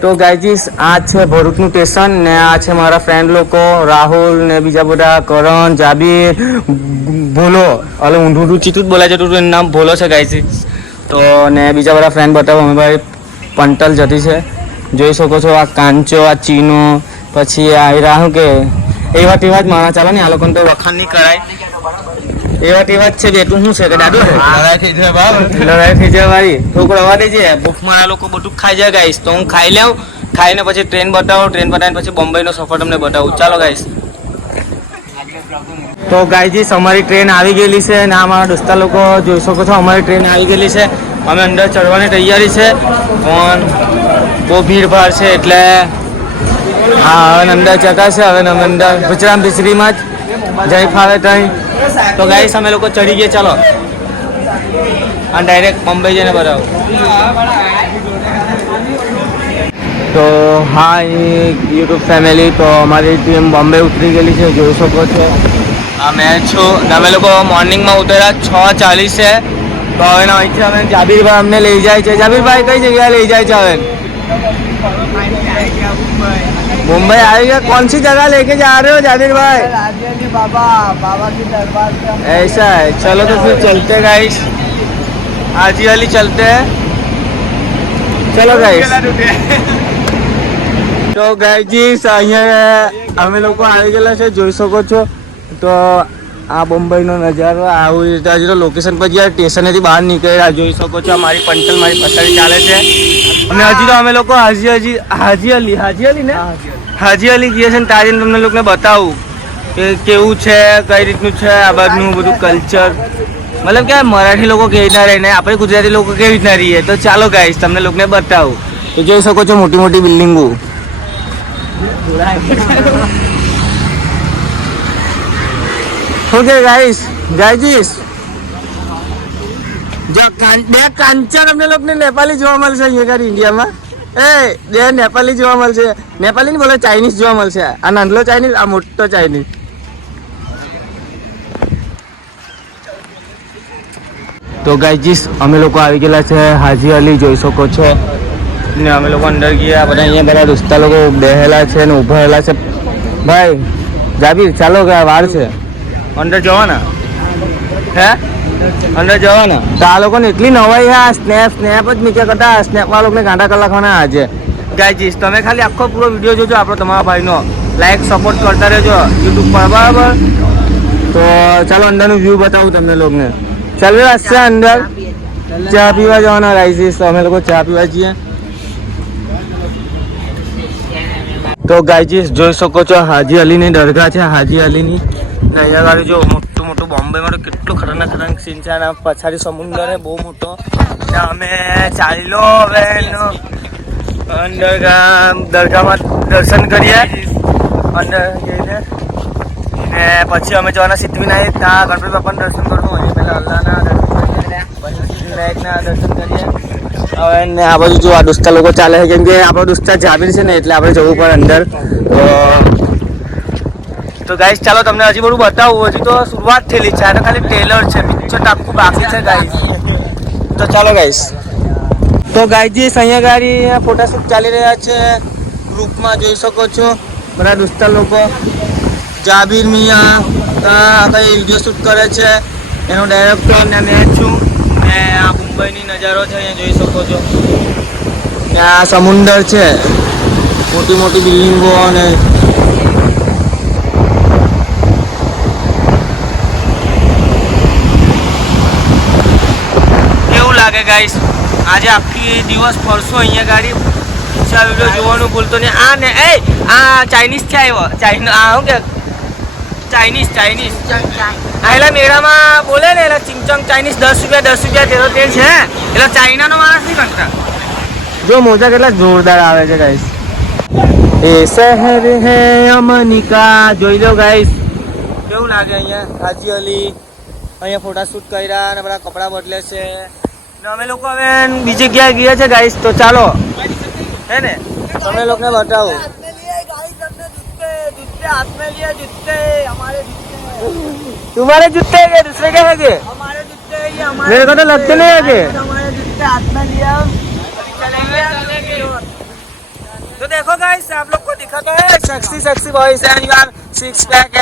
તો ગાયજીસ આ છે ભરૂચનું સ્ટેશન ને આ છે મારા ફ્રેન્ડ લોકો રાહુલ ને બીજા બધા કરણ જાબીર ભોલો એટલે ઊંધું ચીતું જ બોલાય છે એનું નામ ભોલો છે ગાયજીસ તો ને બીજા બધા ફ્રેન્ડ બતાવો અમે ભાઈ પંટલ જતી છે જોઈ શકો છો આ કાંચો આ ચીનો પછી આ રાહુલ કે એવા તેવા જ માણસ ચાલો ને આ લોકોને તો વખાણ નહીં કરાય એવા તેવા જ છે બેટું શું છે કે દાદો છે લડાઈ થઈ જાય મારી છોકરો રવા દેજે ભૂખમાં આ લોકો બધું ખાઈ જાય ગાઈશ તો હું ખાઈ લઉં ખાઈને પછી ટ્રેન બતાવીને પછી બોમ્બેનો સફર તમને બતાવું ચાલો ગાઈશ તો ગાયજીસ અમારી ટ્રેન આવી ગયેલી છે અને અમારા દોસ્તા લોકો જોઈ શકો છો અમારી ટ્રેન આવી ગયેલી છે અમે અંદર ચડવાની તૈયારી છે પણ બહુ ભીડભાડ છે એટલે હા હવે અંદર ચકાશે હવે અમે અંદર ગુજરામ બિસરીમાં જ જઈ ફાવે ત્યાં તો ગાઈસ અમે લોકો ચડી ગયા ચાલો અને ડાયરેક્ટ બોમ્બે જઈને બતાવો તો હા યુટ્યુબ ફેમિલી તો અમારી ટીમ બોમ્બે ઉતરી ગયેલી છે જોઈ શકો છો આ મેં છું અમે લોકો મોર્નિંગમાં ઉતર્યા 6:40 છે તો હવે અહીંથી અમે જાબીરભાઈ અમને લઈ જાય છે જાબીરભાઈ કઈ જગ્યાએ લઈ જાય છે હવે मुंबई आएगा कौन सी जगह लेके जा रहे हो जाबिर भाई बाबा की दरबार ऐसा है चलो तो फिर चलते गाइस हाजी अली चलते हैं चलो गाइस तो गाइस અહીંયા અમે લોકો આવી ગયેલા છે જોઈ શકો છો તો આ મુંબઈનો નજારો આવી રીતે હજી તો લોકેશન પર જ્યાં સ્ટેશનેથી બહાર નીકળ્યા જોઈ શકો છો મારી પંટલ મારી પછાડી ચાલે છે અને હજી તો અમે લોકો હાજી અલી જઈએ છે ને તારે તમને લોકોને બતાવું કે કેવું છે કઈ રીતનું છે આ બાજુનું બધું કલ્ચર મતલબ કે મરાઠી લોકો કેવી રીતના રહીને આપણે ગુજરાતી લોકો કેવી રીતના રહીએ તો ચાલો ગાઈસ તમને લોકોને બતાવું તો જોઈ શકો છો મોટી મોટી બિલ્ડિંગો ઓકે ગાઈસ ગાયજીસ જો બે કાંચન અમને લોકોને નેપાળી જોવા મળશે અહીંયા ઇન્ડિયામાં બે નેપાળી જોવા મળશે નેપાળી નહીં બોલો ચાઇનીઝ જોવા મળશે આ નાનલો ચાઇનીઝ આ મોટો ચાઇનીઝ તો ગાયજીસ અમે લોકો આવી ગયેલા છે હાજી અલી જોઈ શકો છો ને અમે લોકો અંદર ગયા બધા અહીંયા બધા દોસ્તા લોકો બેહેલા છે ને ઊભા રહેલા છે ભાઈ જાબીર ચાલો ગયા વાર છે અંદર જવાના હે અંદર જવાના તો આ લોકોને એટલી નવાઈ હા સ્નેપ જ મીક્યા કરતા સ્નેપમાં લોકોને ગાંડા કલાકવાના આજે ગાયજીસ તમે ખાલી આખો પૂરો વિડીયો જોજો આપણો તમારા ભાઈનો લાઈક સપોર્ટ કરતા રહેજો યુટ્યુબ પર બરાબર તો ચાલો અંદરનું વ્યૂ બતાવું તમને લોકોને ચાલો હશે અંદર ચા પીવા જવાના ગાયજીસ તો અમે લોકો ચા પીવા જઈએ તો ગાયજીસ જોઈ શકો છો હાજી અલીની દરગાહ છે હાજી અલીની અહીંયા આગળ જો મોટું બોમ્બેમાં તો કેટલું ખતરનાક સીન છે અને પછાડી સમુદ્ર છે બહુ મોટો અમે ચાલો હવે અંદર દરગાહમાં દર્શન કરીએ અંદર જઈને ને પછી અમે જવાના સિદ્ધિવિનાયક ત્યાં ગણપતિ બાપાના દર્શન કરશું અહીં પહેલાં અલ્લાહના દર્શન કરીએ પછી સિદ્ધિવિનાયકના દર્શન કરીએ હવે ને આ બાજુ જો આ દોસ્તા લોકો ચાલે છે કેમ કે આપણો દોસ્તા જાબીર છે ને એટલે આપણે જવું પડે અંદર તો ગાઈસ ચાલો તમને હજી બધું બતાવું હજી તો શરૂઆત થયેલી છે આ તો ખાલી ટ્રેલર છે પિક્ચર આખું બાકી છે ગાઈસ તો ચાલો ગાઈસ તો ગાઈસ અહીંયા ગાડી ફોટોશૂટ ચાલી રહ્યા છે ગ્રુપમાં જોઈ શકો છો બધા દોસ્તા લોકો જાબીર મિયા કઈ વિડીયો શૂટ કરે છે એનો ડાયરેક્ટર ને મેં છું ને આ મુંબઈની નજારો છે અહીંયા જોઈ શકો છો ત્યાં સમુદ્ર છે મોટી મોટી બિલ્ડિંગો અને લાગે ગાઈસ આજે આખી દિવસ ફરશો અહીંયા ગાડી ઈચ્છા વિડીયો જોવાનું ભૂલતો નહીં આ ને આ ચાઇનીઝ છે આવ્યો આ શું કે ચાઇનીઝ આયલા મેળામાં બોલે ને એટલે ચિંગચંગ ચાઇનીઝ 10 રૂપિયા તેનો તેલ છે એટલે ચાઇનાનો માણસ નહીં કરતા જો મોજા કેટલા જોરદાર આવે છે ગાઈસ એ શહેર હે અમનિકા જોઈ લો ગાઈસ કેવું લાગે અહીંયા હાજી અલી અહીંયા ફોટોશૂટ કર્યા અને બધા કપડાં બદલે છે અમે લોકો હવે બીજી જગ્યાએ ગયા છે ગાઈસ તો ચાલો है ने તમે લોકોને બતાવો तुम्हारे जूते है दूसरे के है के हमारे जूते है मेरे को तो लगते नहीं है के हमारे जूते हाथ में लिया तो देखो गाइस आप लोग को दिखाता है sexy boys and you are six pack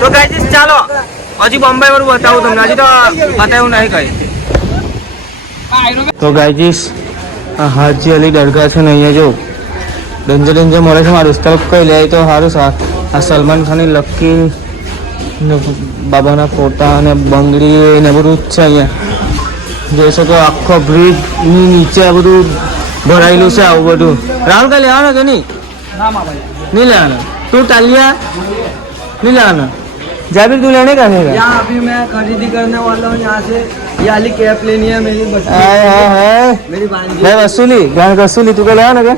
तो गाइस ચાલો હજી બોમ્બે વાળું બતાવું તમને હજી તો બતાવ્યું નહીં કઈ તો ગાઈજીસ હાજી અલી દરગાહ છે ને અહીંયા જો ડેન્જર મળે છે મારું દોસ્ત કઈ લે તો સારું આ સલમાન ખાનની લકી બાબાના ફોટા અને બંગડી ને બધું જ છે અહીંયા જોઈ શકો આખો બ્રિજની નીચે આ બધું ભરાયેલું છે આવું બધું રાહુલ કઈ લેવાનો કે નહીં नहीं लेना तू टालिया नहीं लेना जाबिर तू लेने का है यहाँ अभी मैं खरीदी करने वाला हूँ यहाँ से ये वाली कैप लेनी है मेरी मेरी भांजी है वसूली गान वसूली तू को लेना क्या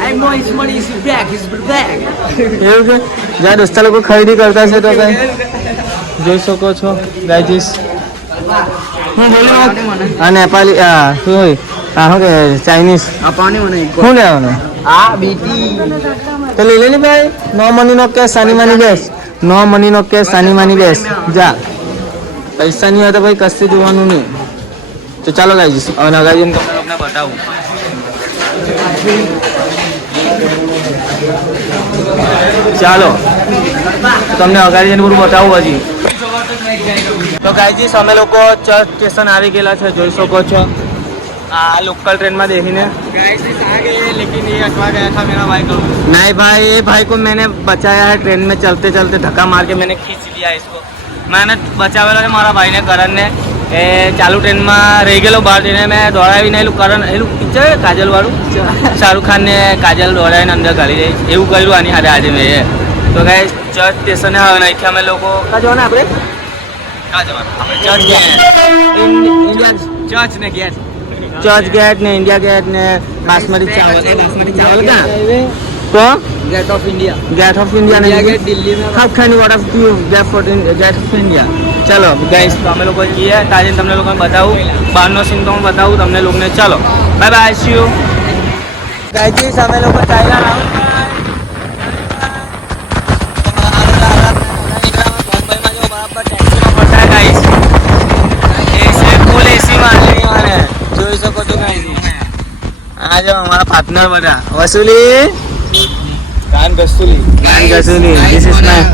I know his money is back, his back. એવું કે જ્યાં દોસ્તા લોકો ખરીદી કરતા છે તો કઈ જોઈ શકો છો ગાઈજીસ હું બોલ્યો આ નેપાળી શું હોય શું કે ચાઇનીઝ અપાની મને શું લેવાનું આ બીટી તો લઈ લેલી ભાઈ નો મની નો કેસ સાની માની બેસ નો મની નો કેસ સાની માની બેસ જા પૈસા નહીં હોય તો ભાઈ કશું જોવાનું નહીં તો ચાલો ગાઈજીસ હવે નગાજીને તમને લોકોને બતાવું ચાલો તમને અગાડી જઈને બધું બતાવું હજી તો ગાઈજીસ અમે લોકો ચર્ચ સ્ટેશન આવી ગયેલા છે જોઈ શકો છો आ लोकल ट्रेन में देखने लेकिन ये अटवा गया था मेरा भाई को नहीं भाई ये भाई को मैंने बचाया है ट्रेन में चलते चलते धक्का मार के मैंने खींच लिया इसको मैंने बचावेला है मारा भाई ने करण ने ए चालू ट्रेन में रही गए बहार ट्रेन में दौड़ावी नहीं करण ए पिक्चर काजल वालू शाहरुख खान ने काजल दौड़ा अंदर गाड़ी जाए એવું કર્યું આની હારે આજે મેં તો ગાઈસ ચર્ચ સ્ટેશન હવે અહીંથી અમે લોકો કા જવાના આપણે કા જવાના આપણે ચર્ચ ઇન્ડિયા ચર્ચ ને ગેટ चर्च गेट ने इंडिया गेट ने बासमती चावल का तो गेट ऑफ इंडिया ने गेट दिल्ली में कब खानी what of you get of India चलो गाइस तो हम लोग ये है ताजे तुमने लोगों को बताऊं बारनो सीन तो मैं बताऊं तुमने लोग ने चलो bye bye see you guys हमें लोग चाइना જોઈ શકો છો આ જો અમારા પાર્ટનર બધા વસૂલી ગાન ગસુલી ધીસ ઇઝ માય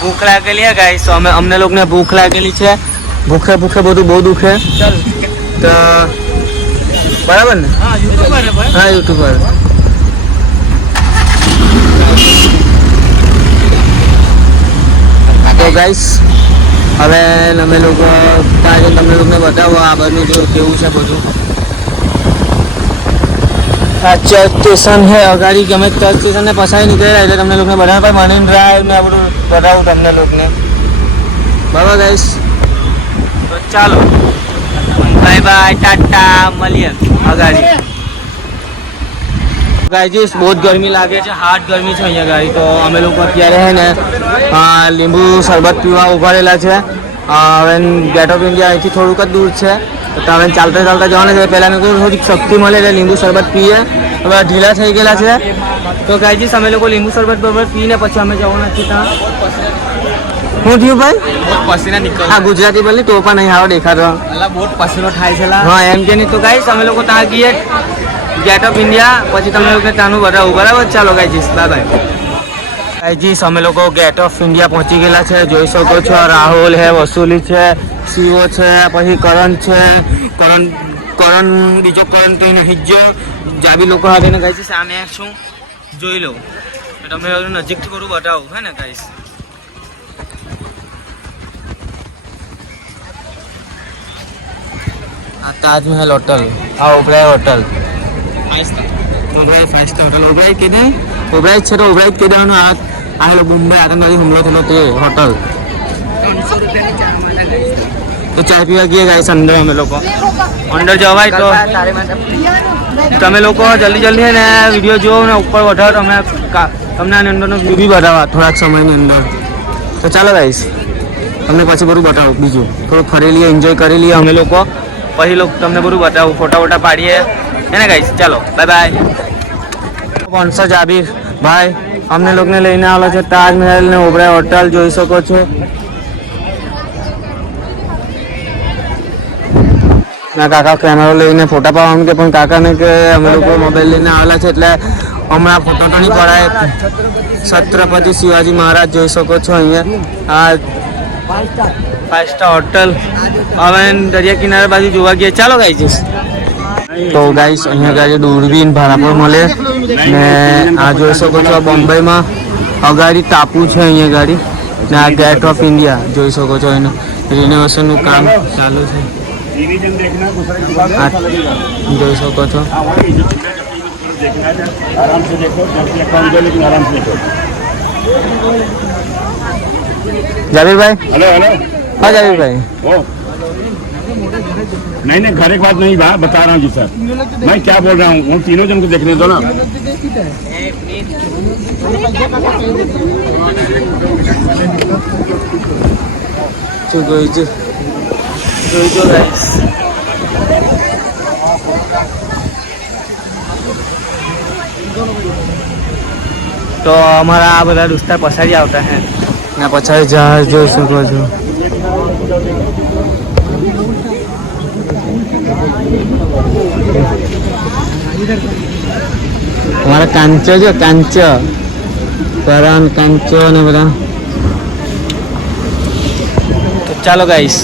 ભૂખ લાગેલી है गाइस तो અમને લોકોને ભૂખ લાગેલી છે ભૂખે બધું બહુ દુખે તો બરાબર ને હા યુટ્યુબર તો ગાइस હવે અમે લોકો આજે તમને લોકોને બતાવો આ બધું જો કેવું છે બધું આ ચર્ચ સ્ટેશન છે અગાડી ગમે ચર્ચ સ્ટેશન ને પસાઈ નીકળ્યા એટલે તમને લોકોને બધા ભાઈ મરીન ડ્રાઈવ ને આ બધું બતાવું તમને લોકોને બરાબર ગાઈસ તો ચાલો બાય બાય ટાટા મળીએ અગાડી ગાઈસ બહુ ગરમી લાગે છે હાર્ડ ગરમી છે અહીંયા ગાડી તો અમે લોકો અત્યારે છે ને લીંબુ શરબત પીવા ઉભા રહેલા છે હવે ગેટ ઓફ ઇન્ડિયા અહીંથી થોડુંક જ દૂર છે તો હવે ચાલતા જવાના છે પહેલાં થોડીક શક્તિ મળે એટલે લીંબુ શરબત પીએ હવે ઢીલા થઈ ગયેલા છે તો ગાઈસ અમે લોકો લીંબુ શરબત બરાબર પીને પછી અમે જવાના છીએ ત્યાં શું થયું ભાઈ પસીના નીકળ હા ગુજરાતી બોલી તો પણ નહીં હારો દેખાતો બહુ પસીનો થાય છે હા એમ કે નહીં તો ગાઈસ અમે લોકો ત્યાં ગઈએ गेट ऑफ इंडिया પછી તમને લોકોને ત્યાંનું બતાવું બરાબર ચાલો ગાઈજીસ બાય બાય ગાઈજીસ અમે લોકો ગેટ ઓફ ઇન્ડિયા પહોંચી ગયેલા છે જોઈ શકો છો રાહુલ છે વસૂલી છે સીઓ છે પછી કરણ છે કરણ બીજો કરણ તો નહીં જો જાબી લોકો હાથે ને ગાઈજીસ સામે છું જોઈ લો તમે નજીકથી બધું બતાવું હે ને ગાઈસ આ તાજમહેલ હોટલ આ ઓબરાય હોટલ ઓબરાય 5 સ્ટાર હોટલ ઓબરાય કે નહીં ઓબરાય છે તો ઓબરાય કે દેવાનું આ મુંબઈ આતંકવાદી હુમલો થયેલો તે હોટલ 300 રૂપિયાની ચા મળે તો ચા પીવા ગયા ગાઈસ અંદર અમે લોકો અંદર જવાય તો તમે લોકો જલ્દી ને વિડીયો જોવો ને ઉપર વધારો તમને આની અંદરનો વ્યૂ બી બતાવવા થોડાક સમયની અંદર તો ચાલો ગાઈસ તમને પછી બધું બતાવું બીજું થોડુંક ફરી લઈએ એન્જોય કરી લઈએ અમે લોકો પછી તમને બધું બતાવું ફોટા પાડીએ है ना गाइस चलो बाय बाय स्पॉन्सर जाबिर भाई हमने लोग ने लेने वाला है ताजमहल ने ओबराय होटल જોઈ શકો છો ના કાકા કેમેરો લઈને ફોટા પાડવાનું કે પણ કાકાને કે અમે લોકો મોબાઈલ લઈને આવેલા છે એટલે હમણાં ફોટો તો નહીં પડાય. છત્રપતિ શિવાજી મહારાજ જોઈ શકો છો અહીંયા. આ 5 સ્ટાર હોટલ હવે દરિયા કિનારે બાજુ જોવા ગયા. ચાલો ગાઈસ. તો ગાઈસ અહીંયા ગાડી દૂરબીન ભાડા પર મળે ને આ જોઈ શકો છો બોમ્બેમાં અગાડી ટાપુ છે અહીંયા ગાડી ને આ ગેટ ઓફ ઇન્ડિયા જોઈ શકો છો. એનું રિનોવેશનનું કામ ચાલુ છે. જોઈ શકો છો. जाबिर भाई हेलो हेलो हाँ जाबिर भाई ओ नहीं घर एक बात नहीं बता रहा हूँ जी सर मैं क्या बोल रहा हूँ तीनों जन को देखने दो ना तो हमारा आ બધા દોસ્તાર પછાડી આવતા હે ના પછાડી જહાજ જોઈ શકો છો. અમારા કાંચો જો કાંચો કરણ કાંચો ને બધા. તો ચાલો ગાઈસ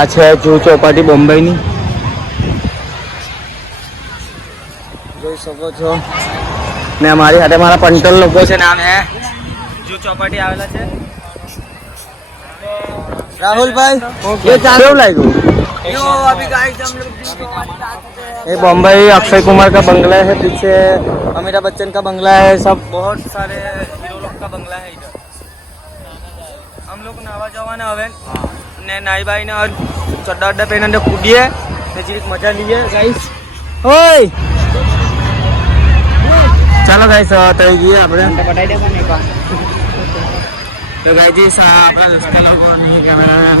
આ છે જૂહુ ચોપાટી બોમ્બેની જોઈ શકો છો ને અમારી સાથે મારા પંટલ લોકો છે. નામ હે જૂહુ ચોપાટી આવેલા છે. राहुल भाई ये केवं लाग्યું? जो अभी गाइस हम लोग ये बॉम्बे अक्षय कुमार का बंगला है, पीछे अमिताभ बच्चन का बंगला है, सब बहुत सारे हीरो लोग का बंगला है इधर. हम लोग नावा जवाना हवे ने नाई भाई ने और चड्डा अड्डा पहन के कूदिए ने जीवित मजा लिए गाइस. ओए चलो गाइस तो ये આપણે बताई दे बने का तो गाइस આપણા દોસ્તા લોકો ની કેમેરા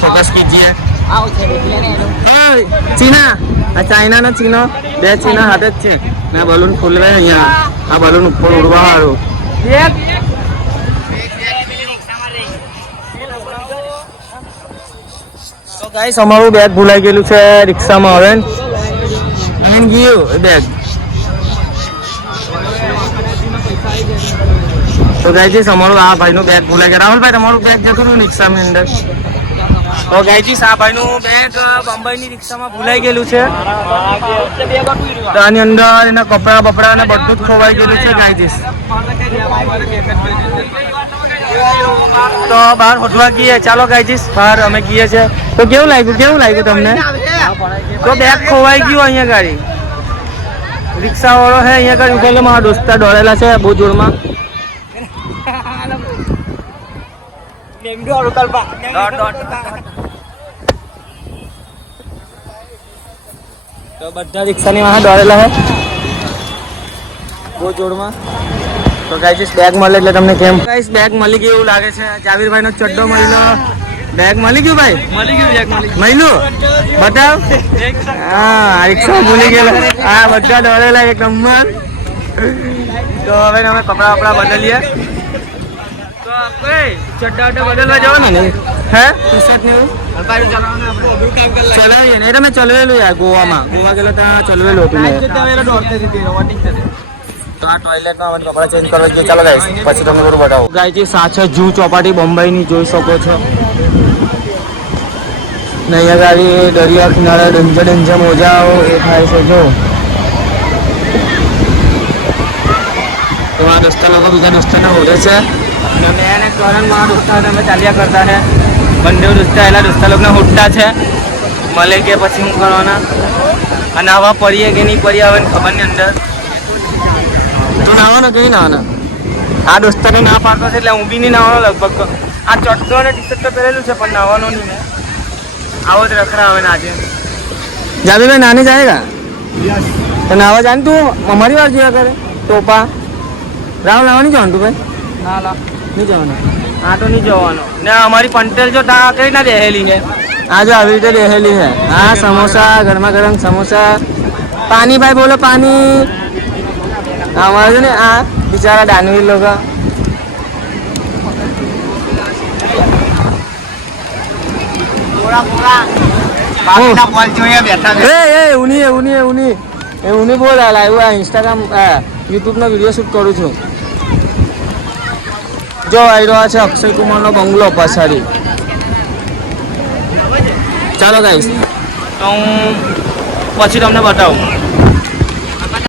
ફોકસ कीजिए. आओ चलो लेने लो. ઓય ચીના આ ચાઇના ના ચીનો બે ચીના હાથે જ છે ને બલૂન ફૂલવે અહીંયા. આ બલૂન ઉપર ઉડવા વાળું एक તો ગાઈસ અમારું બેગ ભૂલાઈ ગયેલું છે રિક્ષામાં. હવે એન્ડ ગયું બેગ. તો ગાઈસ અમારું આ ભાઈનું બેગ ભૂલાઈ ગયું. રાહુલભાઈ તમારું બેગ જતું હતું રિક્ષાની અંદર. તો ગાઈસ આ ભાઈનું બેગ બોમ્બેની રિક્ષામાં ભૂલાઈ ગયેલું છે. તો આની અંદર એના કપડા બપડા ને બધું જ ખોવાઈ ગયેલું છે ગાઈસ. તો બહાર હોટવા ગઈએ. ચાલો ગાઈસ બહાર અમે ગઈએ છે. તો કેવું લાગ્યું તમને? તો બેગ ખોવાઈ ગયું અહીંયા ગાડી. રિક્ષા વાળો હે અહીંયા ગાડી ઉભેલો. મારા દોસ્તા દોડેલા છે બહુ જોરમાં. તો બધા રિક્ષાની વાહે દોડેલા હે બહુ જોરમાં. તો ગાઈસ બેગ મળે એટલે તમને કેમ ગાઈસ બેગ મળી ગયું એવું લાગે છે. જાવીરભાઈ નો ચડ્ડો મળ્યો. બેગ મળી ગયું ભાઈ? મળ્યું બતાવ. હા રિક્ષા ભૂલી ગયેલા. હા બધા દોડેલા એક નંબર. તો હવે અમે કપડા વપડા બદલીએ. તો આપણે ચડ્ડા અડ્ડા બદલવા જવાના ને હે ટી શર્ટ ને ચલાવીએ ને. એટલે મેં ચલવેલું યાર ગોવામાં. ગોવા ગયેલો ત્યાં ચલવેલું હતું મેં. તો આ ટોયલેટમાં મને કપડા ચેન્જ કરવા જોઈએ. ચાલો ગાઈસ પછી તમને બધું બતાવું. ગાઈસ સાચે જૂહુ ચોપાટી બોમ્બેની જોઈ શકો છો. ને અહીંયા ગાડી દરિયા કિનારે ડેન્જર મોજાઓ એ થાય છે. જો તો આ દોસ્તા લોકો બીજા દોસ્તાને ઓળે છે. અને મેં અને કરણ મારા દોસ્તા અમે ચાલ્યા કરતા છે. બંને દોસ્તા એલા દોસ્તા લોકોને હોટતા છે. મળે કે પછી હું કરવાના અને આવા પડીએ કે નહીં પડીએ હવે ખબર નહીં અંદર. તો નાવાનો કઈ નાવાના? આ દોસ્તાને ના પાડતો છે એટલે હું બી નહીં નાવાનો લગભગ. આ ચડ્ડો અને ટી શર્ટ તો પહેરેલું છે પણ નાવાનો નહીં મેં. આવો જ રખડા આવે ને આજે. જાવીભાઈ નાની જાયગા તો નાવા જાય તું અમારી વાર જોયા કરે. ટોપા રાહુલ નાવાની જવાનું તું ભાઈ? ના લા નહીં જવાનું. આ તો નહીં જવાનો ને અમારી પંટેલ જો ત્યાં કઈ ના બેહેલી છે. આ જો આવી રીતે બેહેલી છે. હા સમોસા ગરમા ગરમ સમોસા. પાણી ભાઈ બોલો પાણી. અમારે છે ને આ બિચારા દાનવીર લોકો બાકીના બોલ જોઈએ બેઠા ઉની બોલ લાઈવ ઇન્સ્ટાગ્રામ યુટ્યુબનો વિડીયો શૂટ કરું છું. જો આવી રહ્યો છે અક્ષય કુમારનો બંગલો પછાડી. ચાલો ગાઈસ તો હું પછી તમને બતાવું.